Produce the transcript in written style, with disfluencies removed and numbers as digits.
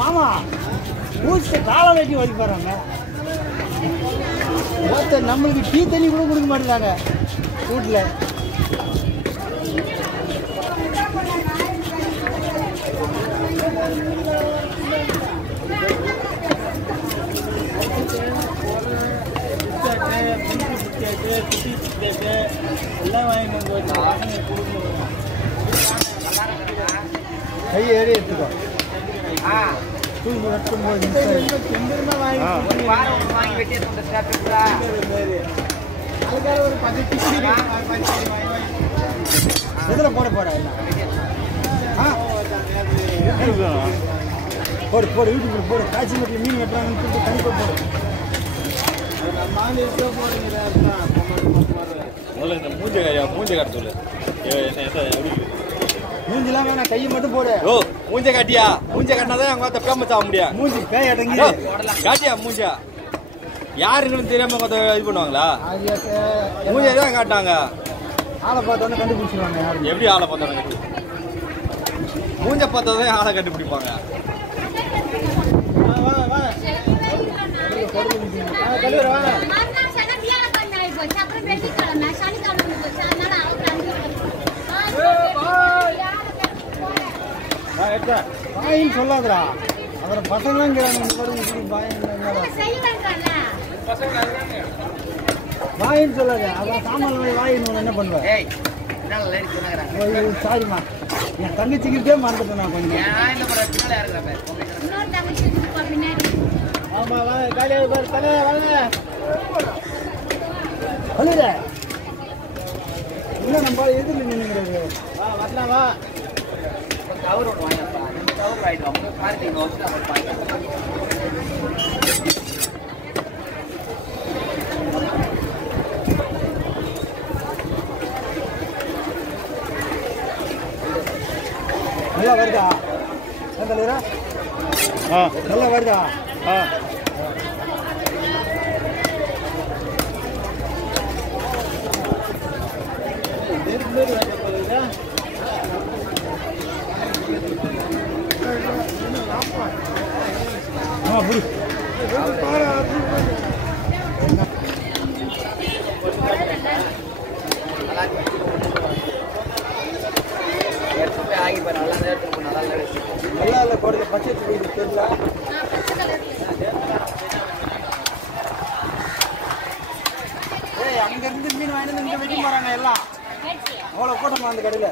மாமா ஊசி காலை வெட்டி வலிக்கு போறாங்க. நம்மளுக்கு டீ தண்ணி கூட கொடுக்க மாட்டேங்கிறாங்க வீட்டில். எல்லாம் வாங்கிட்டு கொடுக்கணும். கை ஏறி எடுத்துக்கோ. தூக்கி வெட்டும்போது எதில் போட போட போடு போடு வீட்டுக்கு போடு. காய்ச்சி மட்டில் மீன் வெட்டுறாங்கன்னு சொல்லிட்டு தனி போடு. மூஞ்ச காட்ட சொல்லு. மூஞ்சிலாம் வேணா, கையை மட்டும் போடு. ஓ மூஞ்ச காட்டியா? மூஞ்ச காட்டினாதான் அவங்க பார்த்த பேமஸ் ஆக முடியும். மூஞ்சி பேய் அடங்கி காட்டியா மூஞ்சா? யாருன்னு தெரியாம கொஞ்சம் இது பண்ணுவாங்களா? மூஞ்ச தான் காட்டாங்க. ஆளை பார்த்தோன்னே கண்டுபிடிச்சிருவாங்க. யாரு எப்படி ஆளை பார்த்தாங்க? மூஞ்ச பார்த்தாதான் ஆளை கண்டுபிடிப்பாங்க. பாயின்னு சொல்லாதடா. அதில் பசங்களாம் வாயின்னு சொல்லாத. அதான் சாமான் வாயின்னு என்ன பண்ணுவேன்? சாரிம்மா, என் தங்கச்சிக்கிட்டே மறந்துட்டேன் நான் கொஞ்சம். ஆமா வாங்க காலியாக பாரு. தலை வாங்க சொல்லுங்க. இல்லை நம்ம எதில் நின்றுங்கிறது. வா வரலாம் வா. கவர் ஒன்று வாங்கிப்பா. கவர் வாங்கிடுவோம். பார்த்திங்க நல்லா வருதா? தலைவரா நல்லா வருதா? நல்லா இல்லை போடுறது. பச்சை தெரியல. ஏய் அங்கிருந்து மீன் வாங்கிட்டு இங்கே வெட்டி போறாங்க எல்லாம். அவ்வளோ கூட்டமா அந்த கடையில்.